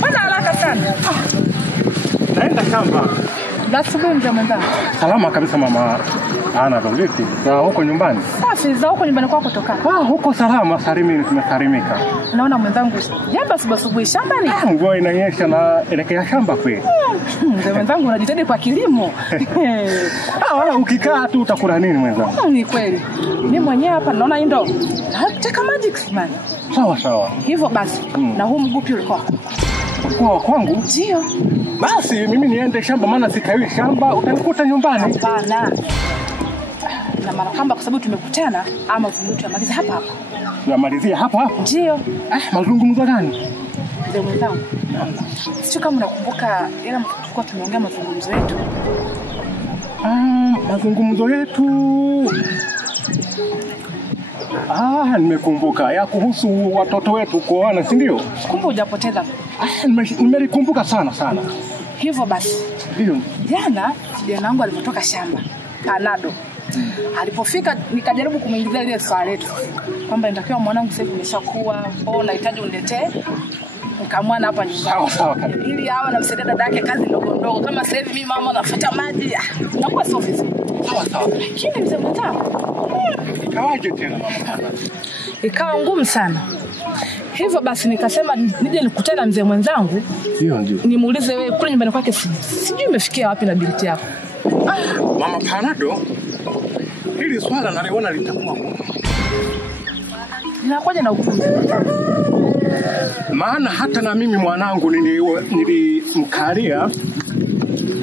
Bwana haraka sana. Naenda shamba. Nasubiri mzee mwenzangu. Salama kabisa mama. Ana vipi? Na huko nyumbani? Safi, za huko nyumbani kwako kutoka. Huko salama, salimi tumesalimika. Naona mwenzangu jamba asubuhi shambani. Mvua inanyesha na elekea shamba kweli. Mzee mwenzangu unajitahidi kwa kilimo. Wala ukikaa tu utakula nini mwenzangu? Ni kweli. Mimi mwenyewe hapa naona hii ndo. Nataka maji kisimani. Sawa. Hivyo basi, na huu mguu pia ulikuwa kwa kwangu? Ndio. Basi mimi niende shamba maana sikawi shamba, utanikuta nyumbani. Hapana. Na mara kamba kwa sababu tumekutana ama mazungumzo yamaliza hapa hapa. Tunamalizia hapa? Ndio. Mazungumzo gani? Ndio mwenzangu. Sio kama unakumbuka ile tulikuwa tumeongea mazungumzo yetu. Mazungumzo yetu. Nimekumbuka ya kuhusu watoto wetu kuoana, si ndio? Kumbe hujapoteza. Nimelikumbuka sana. Hivyo basi. Ndio. Jana kijana wangu alipotoka shamba, Kanado. Alipofika nikajaribu kumuingizia ile swala letu kwamba inatakiwa mwanangu sasa umeshakuwa, unahitaji uniletee mkamwana hapa nyumbani. Sawa. Ili awe na msaada dadake kazi ndogo kama sasa hivi mimi mama nafuata maji. Nakuwa sio vizuri. Sawa. Lakini mzee mtao. Kawaje tena mama? Ikawa ngumu sana. Hivyo basi nikasema nije nikutane na mzee mwenzangu. Ndio. Nimuulize wewe kule nyumbani kwake sijui imefikia wapi na binti yako. Mama Panado, hili swala naliona litakuwa ngumu. Ninakuja na ugumu. Maana hata na mimi mwanangu nilimkalia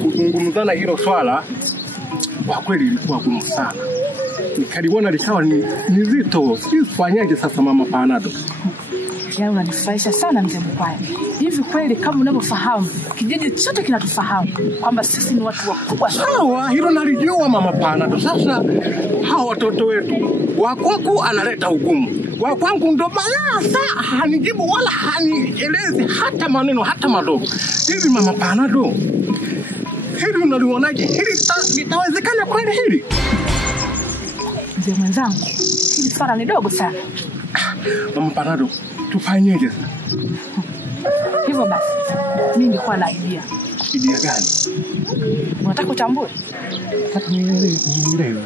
kuzungumzana hilo swala, kwa kweli ilikuwa ngumu sana. Nikaliona likawa ni zito. Sijui kufanyaje sasa mama Panado. Yaani unanifurahisha sana mzee Mkwaya. Hivi kweli kama unavyofahamu, kijiji chote kinatufahamu kwamba sisi ni watu wakubwa sana. Sawa, hilo nalijua mama Panado. Sasa hao watoto wetu, wa kwako analeta ugumu. Wa kwangu ndo balaa, hanijibu wala hanielezi hata maneno hata madogo. Hivi mama Panado, hili unalionaje? Hili litawezekana kweli hili? Mzee mwenzangu, hili swala ni dogo sana. Mama Panado, tufanyeje sasa? Hivyo basi, mimi ningekuwa na idea. Idea gani? Unataka utambue? Nielewe.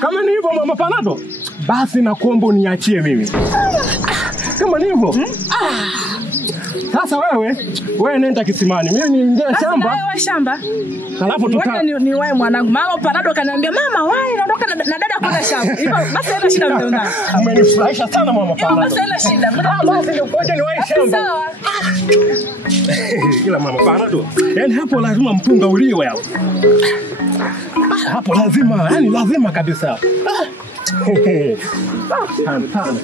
Kama ni hivyo mama Panado, basi nakuomba uniachie mimi. Kama ni hivyo. Sasa wewe nenda kisimani. Mimi niingie shamba. Wewe shamba. Alafu ni wewe mwanangu. Mama Panado kaniambia mama wewe naondoka na dada kwenda shamba. Hivyo basi haina shida mzee wangu. Umenifurahisha sana mama Panado. Basi haina shida. Basi ngoja ni wewe shamba. Sawa. Kila mama Panado. Yaani hapo lazima mpunga uliwe hapo. Hapo lazima kabisa. Sana.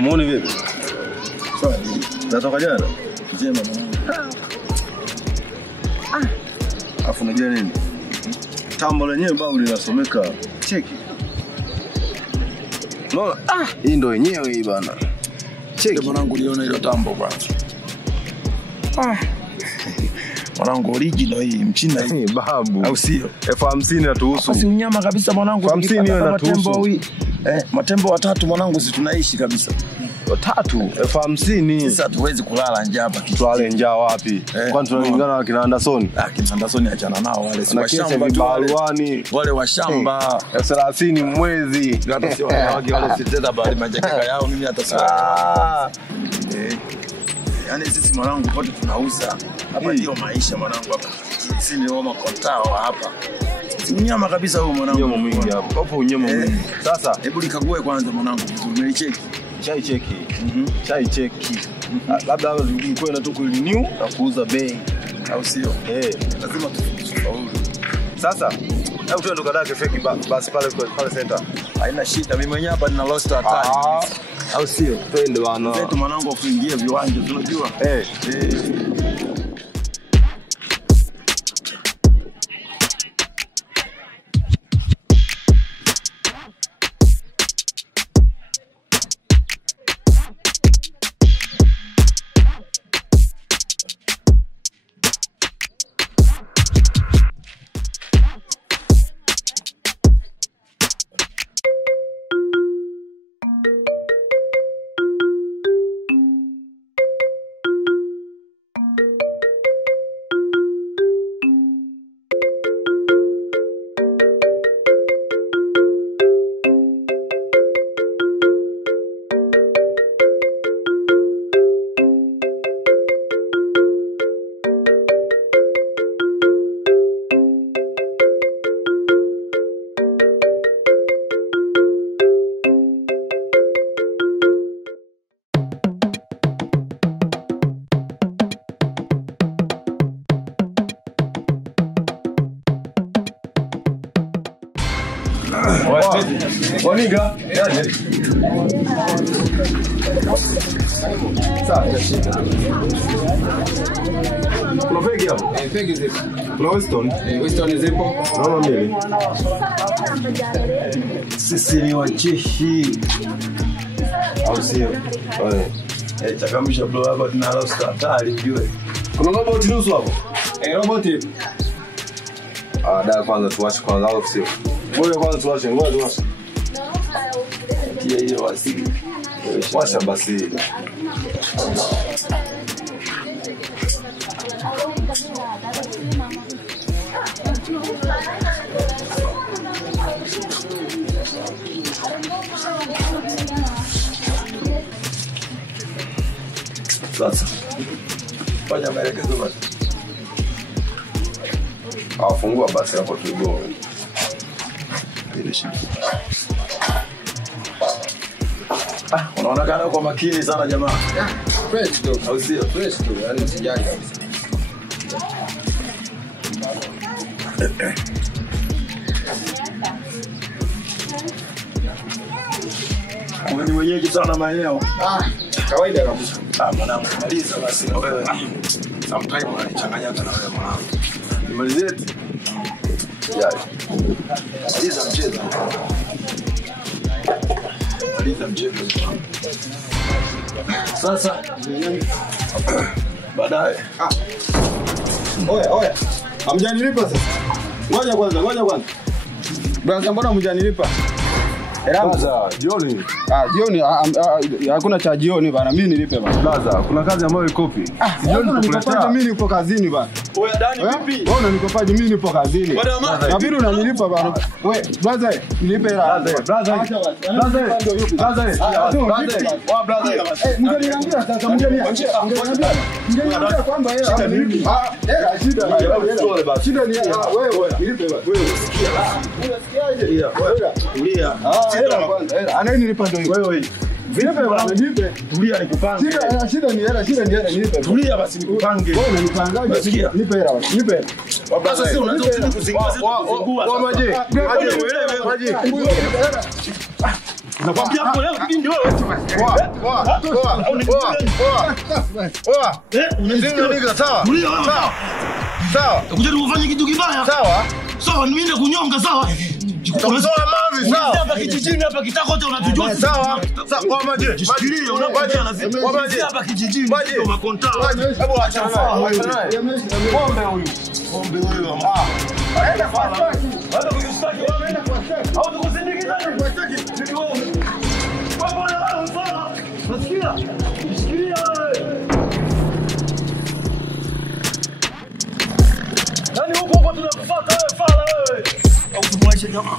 Muone vipi? Sawa. Natoka jana. Njema mwanangu. Afu unajua nini? Tambo lenyewe bao linasomeka cheki. Unaona? Hii ndo yenyewe hii bana. Cheki mwanangu, liona ile tambo kwanza. Mwanangu original hii mchina hii babu. Au sio? 50 natuhusu. Basi unyama kabisa mwanangu. 50 hiyo natuhusu. Matembo watatu mwanangu si tunaishi kabisa. Watatu 50. Sasa tuwezi kulala njaa hapa. Tulale njaa wapi? Kwani tunalingana na kina Anderson? Kina Anderson achana nao wale si wa shamba baruani. Wale wa shamba 30 mwezi. Hata sio wanawake wale siteta bali majakeka yao mimi hata sawa. Yaani sisi mwanangu pote tunauza. Hapa ndio maisha mwanangu hapa. Sisi ni wao makotao hapa. Unyama kabisa huo mwanangu. Unyama mwingi hapo. Hapo unyama mwingi. Sasa hebu likague kwanza mwanangu vizuri. Umelicheki? Chai cheki. Chai cheki. Labda nilikuwa tu kurenew na kuuza bei. Au sio? Lazima tufaulu. Sasa hebu tuende tukadake feki basi pale center. Haina shida, mimi mwenyewe hapa nina lost hatari. Au sio? Twende bwana. Wetu mwanangu afungie viwanja tunajua. Waniga. Yaje. Sawa. Kuna fegi hapo? Fegi zipo. Kuna Weston? Weston zipo. Naona mbili. Sisi ni wacheshi. Au sio? Changamsha bro hapa tunalo hatari ujue. Kuna robot nusu hapo? Robot. Da kwanza tuache kwanza au sio? Ngoja kwanza tuache, ngoja tuache. Hiyo wasili. Washa basi. Sasa. Fanya maelekezo basi. Fungua basi hapo tuigo. Unaonekana kwa makini sana jamaa. Fresh tu. Au sio? Fresh tu. Yaani sijali kabisa. Wewe ni mwenyeji sana maeneo. Kawaida kabisa. Mwanangu maliza basi na wewe. Sometimes unanichanganya na wewe mwanangu. Nimalizie tu. Yai. Maliza mchezo. Maliza mchezo. Sasa baadaye. Oya. Hamjanilipa sasa. Ngoja kwanza. Brother, mbona hamjanilipa? Blaza, jioni. Jioni hakuna cha jioni bana. Mimi nilipe bana. Blaza, kuna kazi ambayo ikopi. Jioni nikopaje mimi nipo kazini bana. Oya Dani vipi? Wewe unanikopaje mimi nipo kazini? Na vile unanilipa bana. Wewe brother, nilipe hela. Brother. Mngeniambia sasa mngeniambia kwamba hela nilipi. Shida ni wewe nilipe bana. Wewe unasikiaje? Tulia. Hela kwanza. Anayenipa ndio wewe. Vipi bwana nipe? Tulia nikupange. Shida ni hela nipe. Tulia basi nikupange. Wewe unanipangaje? Nipe hela. Nipe. Sasa sio unataka kuzingua zingua. Maji. Nakwambia hapo leo kipindi wewe. Unanisikia sawa? Sawa. Kuja ufanye kitu kibaya. Sawa, mimi ndio kunyonga sawa. Unatoa mavi sawa. Hapa kijijini hapa kitakote unatujua. Sawa. Kwa maji. Shikilie unapatia na sisi. Hapa kijijini ndio makonta. Hebu acha naye. Ngombe huyu. Aenda kwa staki. Hata kujistaki wewe aenda kwa staki. Au tukusindikiza kwa staki. Ndio wewe. Baba na wewe sana. Nasikia? Shikilia wewe. Nani huko tunakufuata wewe fala wewe. Au tumwache jamaa.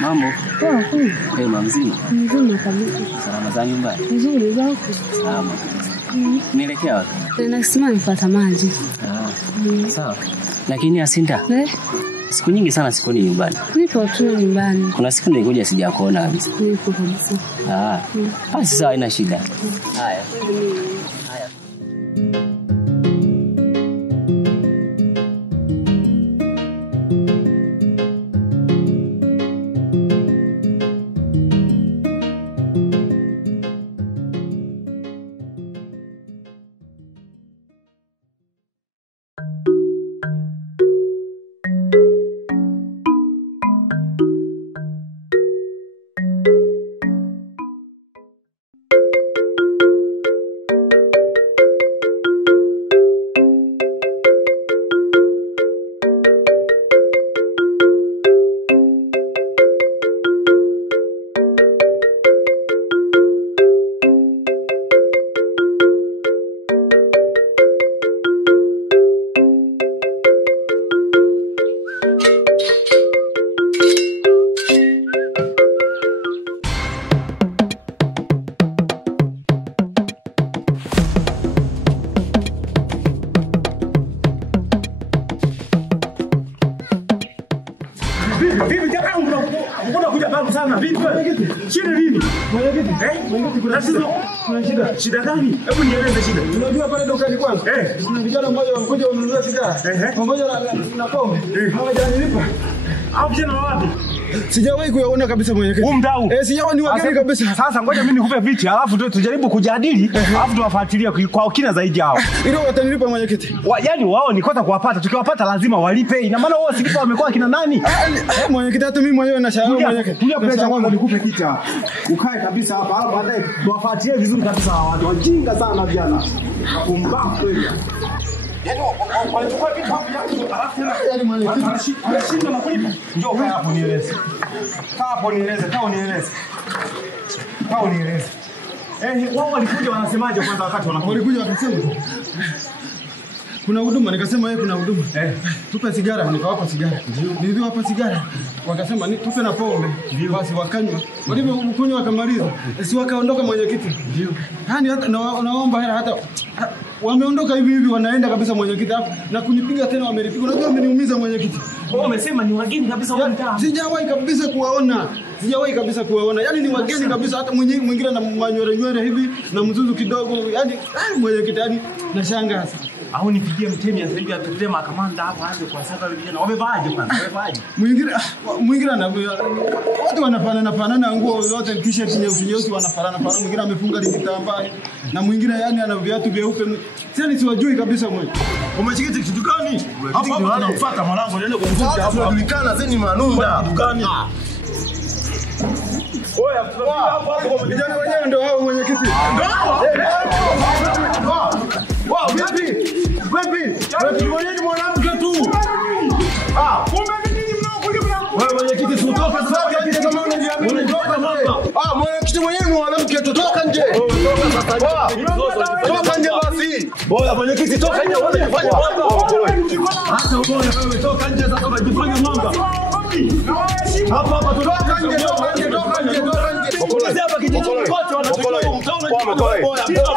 Mambo. Poa. Mzima. Mzima kabisa. Salama za nyumbani. Nzuri zako. Salama. Nielekea wapi? Nasema nifuata maji. Sawa. Lakini Asinta. Siku nyingi sana sikoni nyumbani. Nipo tu nyumbani. Kuna siku nilikuja sijakuona kabisa. Nipo kabisa. Basi sawa, haina shida. Haya. Shida nini? Mwenyekiti kuna Tatizo kuna shida. shida gani? Hebu nieleze shida. Unajua pale dukani kwangu kuna vijana mmoja wamekuja wanunua sigara pamoja na pombe. Hawajanilipa. Au vijana wapi? Sijawahi kuyaona kabisa mwenyekiti. Mdau. Sijawahi, ni wageni kabisa. Sasa ngoja mimi nikupe viti alafu tujaribu kujadili alafu tuwafuatilie kwa kina zaidi hao. Ile watanilipa mwenyekiti. Yaani wao ni kosa kuwapata, tukiwapata lazima walipe. Ina maana wao silipa wamekuwa kina nani? Mwenyekiti hata mimi mwenyewe nashangaa mwenyekiti. Kuja presha kwanza nikupe kiti hapa. Ukae kabisa hapa alafu baadaye tuwafuatilie vizuri kabisa hao watu. Wajinga sana vijana. Kumbavu kweli. Yaani walichukua vitu hapo alafu tena Yaani mwenyekiti anashinda na kulipa. Njoo kaa hapo nieleze. Kaa hapo nieleze, kaa unieleze. Kaa unieleze. Wao walikuja wanasemaje kwanza wakati wanakuja? walikuja wakasema kuna huduma, nikasema yeye kuna huduma. Tupe sigara, nikawapa sigara. Niliwapa sigara. Wakasema tupe na pombe. Basi wakanywa. Walivyokunywa wakamaliza. Si wakaondoka mwenyekiti. Ndio. Yaani hata naomba hela hata wameondoka hivi wanaenda kabisa mwenyekiti na kunipiga tena wamenipiga. Unajua wameniumiza mwenyekiti. Wao wamesema ni wageni kabisa wa mtaa. Sijawahi kabisa kuwaona. Yaani ni wageni kabisa, hata mwingine na manywele hivi na mzuzu kidogo. Yaani mwenyekiti yani nashangaa. Au nipigie mtemi sasa hivi atuletee makamanda hapa aanze kuwasaka wale vijana. Wamevaaje kwanza? Wamevaaje? Mwingine na watu wanafanana nguo zote, t-shirt nyeusi wanafanana. Mwingine amefunga kitambaa na mwingine yani ana viatu vyeupe. Sasa siwajui kabisa mwe. Umechikiti kitu gani? Hapo anafuata mwanangu nenda kumfuata hapo. Tunajulikana zeni manunda. Dukani. Oya, hapo vijana wenyewe ndio hao mwenyekiti. Wow, vipi? Wewe mwanamke tu. kumbe nini mnaokuja Wewe mwenyekiti si utoka sasa kama unajiamini. Unatoka hapa. Mwenyekiti mwenyewe ni mwanamke, toka nje. Toka nje basi. Bora mwenyekiti toka nje uone kufanya mambo. Hata uone wewe toka nje sasa unajifanya mamba. Hapa toka nje. Hapa kijiji wote wanachukua mtaona.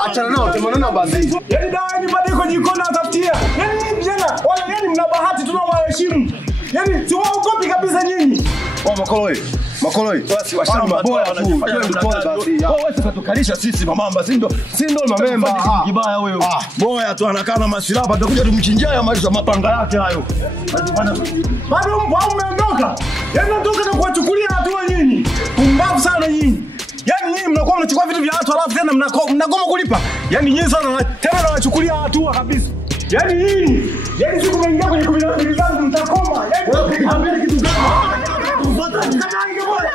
Achana nao tumeonana basi. Yaani dawa ni bado iko jikoni atafutia. Yaani vijana wale yani mna bahati tunawaheshimu. Yaani siwaogopi kabisa nyinyi. Makoloi. Basi washamba bora tu. Wewe sasa tukalisha sisi mamamba, si ndo mamemba. Kibaya huyo. Boya tu anakaa na masilapa, tutakuja tumchinjia ya maisha mapanga yake hayo. Bado umeondoka. Yaani natoka na kuwachukulia hatua nyinyi. Kumbavu sana nyinyi. Yaani nyinyi mnakuwa mnachukua vitu vya watu alafu tena mnagoma kulipa. Yaani nyinyi sana tena nawachukulia hatua kabisa. Yaani nyinyi, yaani siku mnaingia kwenye 12 zangu mtakoma. Yaani kitu gani? Tufuata kama ingebola.